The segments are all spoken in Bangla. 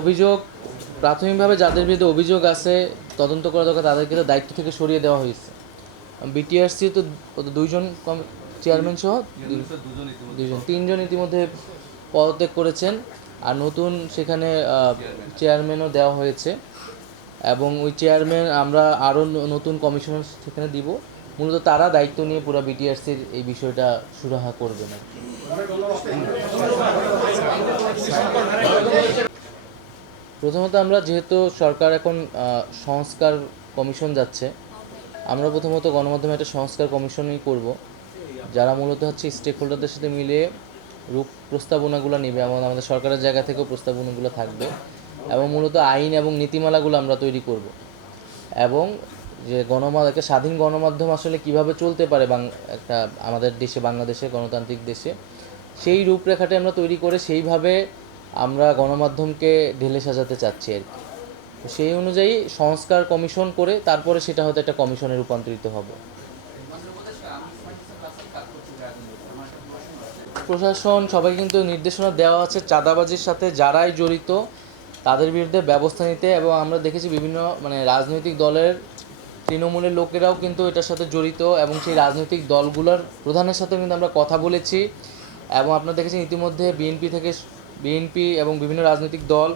অভিযোগ, প্রাথমিকভাবে যাদের বিরুদ্ধে অভিযোগ আছে, তদন্ত করা দরকার, তাদেরকে তো দায়িত্ব থেকে সরিয়ে দেওয়া হয়েছে। বিটিআরসি তো দুইজন চেয়ারম্যান সহ দুইজন, তিনজন ইতিমধ্যে পদত্যাগ করেছেন, আর নতুন সেখানে চেয়ারম্যানও দেওয়া হয়েছে। এবং ওই চেয়ারম্যান আমরা আরও নতুন কমিশনার সেখানে দিব। মূলত তারা দায়িত্ব নিয়ে পুরো বিটিআরসির এই বিষয়টা সুরাহা করবে কি। প্রথমত আমরা যেহেতু সরকার এখন সংস্কার কমিশন যাচ্ছে, আমরা প্রথমত গণমাধ্যমে একটা সংস্কার কমিশনই করব, যারা মূলত হচ্ছে স্টেক হোল্ডারদের সাথে মিলে রূপ প্রস্তাবনাগুলো নেবে এবং আমাদের সরকারের জায়গা থেকেও প্রস্তাবনাগুলো থাকবে এবং মূলত আইন এবং নীতিমালাগুলো আমরা তৈরি করব। এবং যে গণমাধ্যম, একটা স্বাধীন গণমাধ্যম আসলে কীভাবে চলতে পারে বাং, একটা আমাদের দেশে বাংলাদেশে গণতান্ত্রিক দেশে, সেই রূপরেখাটা আমরা তৈরি করে সেইভাবে আমরা গণমাধ্যমকে ঢেলে সাজাতে চাচ্ছি আর কি। সেই অনুযায়ী সংস্কার কমিশন করে তারপরে সেটা হয়তো একটা কমিশনে রূপান্তরিত হবে। প্রশাসন সবাই কিন্তু নির্দেশনা দেওয়া আছে, চাঁদাবাজির সাথে যারাই জড়িত তাদের বিরুদ্ধে ব্যবস্থা নিতে এবং আমরা দেখেছি বিভিন্ন মানে রাজনৈতিক দলের তৃণমূলের লোকেরাও কিন্তু এটার সাথে জড়িত এবং সেই রাজনৈতিক দলগুলোর প্রধানের সাথে কিন্তু আমরা কথা বলেছি এবং আপনারা দেখেছেন ইতিমধ্যে বিএনপি থেকে বিএনপি এবং বিভিন্ন রাজনৈতিক দল,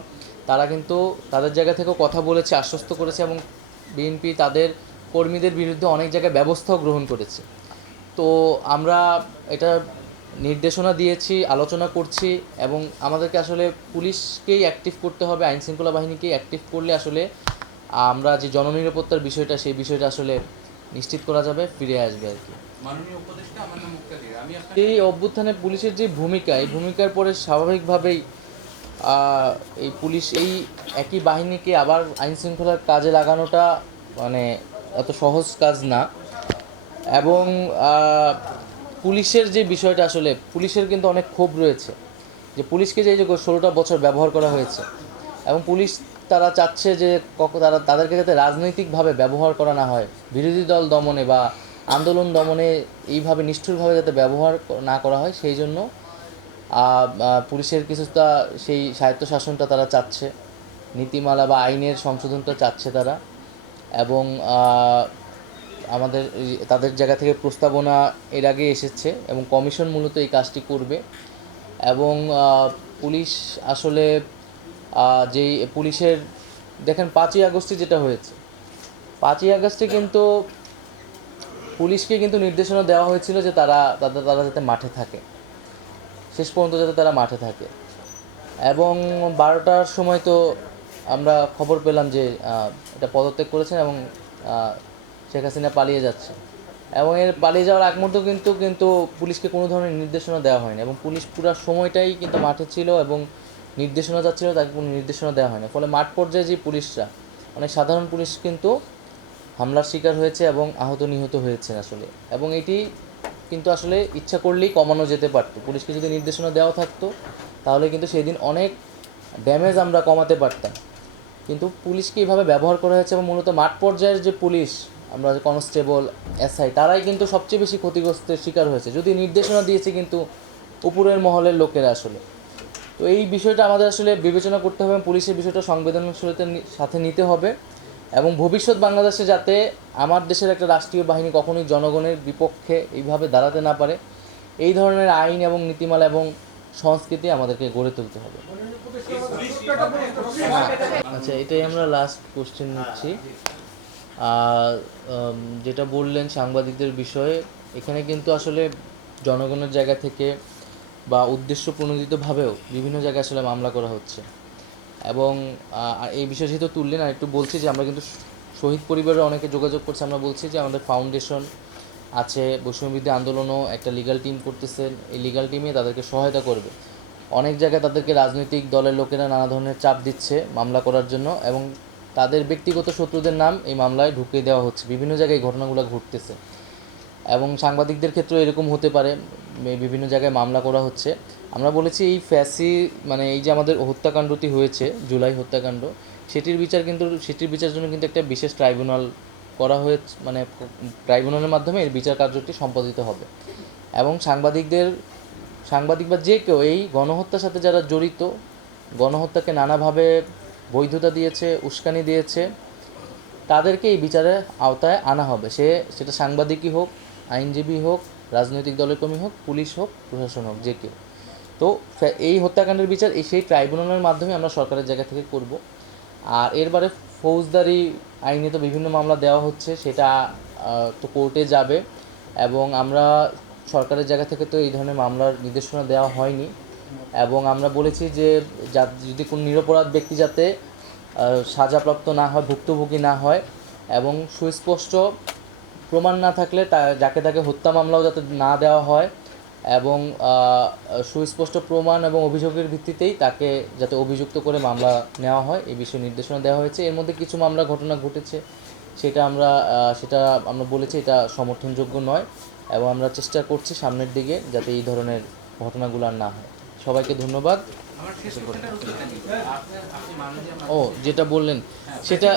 তারা কিন্তু তাদের জায়গা থেকেও কথা বলেছে, আশ্বস্ত করেছে এবং বিএনপি তাদের কর্মীদের বিরুদ্ধে অনেক জায়গায় ব্যবস্থাও গ্রহণ করেছে। তো আমরা এটা নির্দেশনা দিয়েছি, আলোচনা করছি এবং আমাদেরকে আসলে পুলিশকেই অ্যাক্টিভ করতে হবে আইন শৃঙ্খলা বাহিনীকেই অ্যাক্টিভ করলে আসলে আমরা যে জননিরাপত্তার বিষয়টা, সেই বিষয়টা আসলে নিশ্চিত করা যাবে ফিরে আসবে আর কি। এই অভ্যুত্থানে পুলিশের যে ভূমিকা এই ভূমিকার পরে স্বাভাবিকভাবেই এই পুলিশ এই একই বাহিনীকে আবার আইন শৃঙ্খলার কাজে লাগানোটা মানে এত সহজ কাজ না। এবং পুলিশের যে বিষয়টা আসলে পুলিশের কিন্তু অনেক ক্ষোভ রয়েছে। যে পুলিশকে যে এই যে ষোলোটা বছর ব্যবহার করা হয়েছে এবং পুলিশ তারা চাচ্ছে যে তারা তাদেরকে যাতে রাজনৈতিকভাবে ব্যবহার করা না হয়। বিরোধী দল দমনে বা আন্দোলন দমনে এইভাবে নিষ্ঠুরভাবে যাতে ব্যবহার না করা হয়, সেই জন্য পুলিশের কিছুটা সেই স্বায়ত্তশাসনটা তারা চাচ্ছে। নীতিমালা বা আইনের সংশোধনটা চাচ্ছে তারা। এবং আমাদের তাদের জায়গা থেকে প্রস্তাবনা এর আগে এসেছে এবং কমিশন মূলত এই কাজটি করবে। এবং পুলিশ আসলে যেই পুলিশের, দেখেন পাঁচই আগস্টে যেটা হয়েছে। পাঁচই আগস্টে কিন্তু পুলিশকে কিন্তু নির্দেশনা দেওয়া হয়েছিল যে তারা, তাদের, তারা যাতে মাঠে থাকে। শেষ পর্যন্ত যাতে তারা মাঠে থাকে। এবং বারোটার সময় তো আমরা খবর পেলাম যে এটা পদত্যাগ করেছেন এবং শেখ হাসিনা পালিয়ে যাচ্ছে। এবং এর পালিয়ে যাওয়ার আগ মুহূর্ত কিন্তু কিন্তু পুলিশকে কোনো ধরনের নির্দেশনা দেওয়া হয়নি। এবং পুলিশ পুরো সময়টাই কিন্তু মাঠে ছিল এবং নির্দেশনা যাচ্ছিল, তাকে কোনো নির্দেশনা দেওয়া হয়নি। ফলে মাঠ পর্যায়ে যে পুলিশরা, অনেক সাধারণ পুলিশ কিন্তু হামলার শিকার হয়েছে এবং আহত নিহত হয়েছে আসলে। এবং এটি কিন্তু আসলে ইচ্ছা করলেই কমানো যেতে পারতো। পুলিশকে যদি নির্দেশনা দেওয়া থাকতো, তাহলে কিন্তু সেদিন অনেক ড্যামেজ আমরা কমাতে পারতাম। কিন্তু পুলিশকে এইভাবে ব্যবহার করা হয়েছে এবং মূলত মাঠ পর্যায়ের যে পুলিশ, আমরা কনস্টেবল এসআই তারাই কিন্তু সবচেয়ে বেশি ক্ষতিগ্রস্তের শিকার হয়েছে। যদি নির্দেশনা দিয়েছে কিন্তু উপরের মহলের লোকেরা আসলে। তো এই বিষয়টা আমাদের আসলে বিবেচনা করতে হবে পুলিশের বিষয়টা সংবেদনশীলতার সাথে নিতে হবে এবং ভবিষ্যৎ বাংলাদেশে যাতে আমার দেশের একটা রাষ্ট্রীয় বাহিনী কখনোই জনগণের বিপক্ষে এইভাবে দাঁড়াতে না পারে, এই ধরনের আইন এবং নীতিমালা এবং সংস্কৃতি আমাদেরকে গড়ে তুলতে হবে। আচ্ছা এটাই আমরা লাস্ট কোশ্চেন নিচ্ছি। যেটা বললেন সাংবাদিকদের বিষয়ে, এখানে কিন্তু আসলে জনগণের জায়গা থেকে বা উদ্দেশ্য প্রণোদিতভাবেও বিভিন্ন জায়গায় আসলে মামলা করা হচ্ছে। এবং এই বিষয়ে যেহেতু তুললেন, আর একটু বলছি যে আমরা কিন্তু শহীদ পরিবারের অনেকে যোগাযোগ করছে। আমরা বলছি যে আমাদের ফাউন্ডেশন আছে বৈষম্যবিদ্যা আন্দোলনও একটা লিগ্যাল টিম করতেছেন এই লিগাল টিমে তাদেরকে সহায়তা করবে। অনেক জায়গায় তাদেরকে রাজনৈতিক দলের লোকেরা নানা ধরনের চাপ দিচ্ছে মামলা করার জন্য এবং তাদের ব্যক্তিগত শত্রুদের নাম এই মামলায় ঢুকিয়ে দেওয়া হচ্ছে। বিভিন্ন জায়গায় ঘটনাগুলো ঘটতেছে। এবং সাংবাদিকদের ক্ষেত্রেও এরকম হতে পারে। বিভিন্ন জায়গায় মামলা করা হচ্ছে। আমরা বলেছি এই ফ্যাসি মানে এই যে আমাদের হত্যাকাণ্ডটি হয়েছে, জুলাই হত্যাকাণ্ড, সেটির বিচার কিন্তু, সেটির বিচারের জন্য কিন্তু একটা বিশেষ ট্রাইব্যুনাল করা হয়েছে মানে ট্রাইব্যুনালের মাধ্যমে এর বিচার কার্যটি সম্পাদিত হবে। এবং সাংবাদিকদের, সাংবাদিক বা যে কেউ এই গণহত্যার সাথে যারা জড়িত, গণহত্যাকে নানাভাবে বৈধতা দিয়েছে, উস্কানি দিয়েছে, তাদেরকে এই বিচারের আওতায় আনা হবে। সে, সেটা সাংবাদিকই হোক, আইনজীবী হোক রাজনৈতিক দলের কর্মী হোক, পুলিশ হোক, প্রশাসন হোক, যে কেউ। তো এই হত্যাকাণ্ডের বিচার এই সেই ট্রাইব্যুনালের মাধ্যমে আমরা সরকারের জায়গা থেকে করব। আর এরবারে ফৌজদারি আইনে তো বিভিন্ন মামলা দেওয়া হচ্ছে, সেটা তো কোর্টে যাবে। এবং আমরা সরকারের জায়গা থেকে তো এই ধরনের মামলার নির্দেশনা দেওয়া হয়নি। এবং আমরা বলেছি যে যদি কোনো নিরপরাধ ব্যক্তি যাতে সাজাপ্রাপ্ত না হয়, ভুক্তভোগী না হয়, এবং সুস্পষ্ট প্রমাণ না থাকলে তা যাকে তাকে হত্যা মামলাও যাতে না দেওয়া হয় এবং সুস্পষ্ট প্রমাণ এবং অভিযোগের ভিত্তিতেই তাকে যাতে অভিযুক্ত করে মামলা নেওয়া হয় এই বিষয়ে নির্দেশনা দেওয়া হয়েছে। এর মধ্যে কিছু মামলা ঘটনা ঘটেছে। সেটা আমরা সেটা আমরা বলেছি এটা সমর্থনযোগ্য নয় এবং আমরা চেষ্টা করছি সামনের দিকে যাতে এই ধরনের ঘটনাগুলো আর না হয়। সবাইকে ধন্যবাদ। ও যেটা বললেন সেটা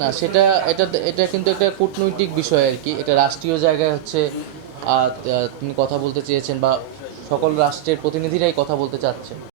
না, সেটা, এটা এটা কিন্তু একটা কূটনৈতিক বিষয় আর কি। এটা রাষ্ট্রীয় জায়গায় হচ্ছে তিনি কথা বলতে চেয়েছেন বা সকল রাষ্ট্রের প্রতিনিধিরাই কথা বলতে চাচ্ছেন।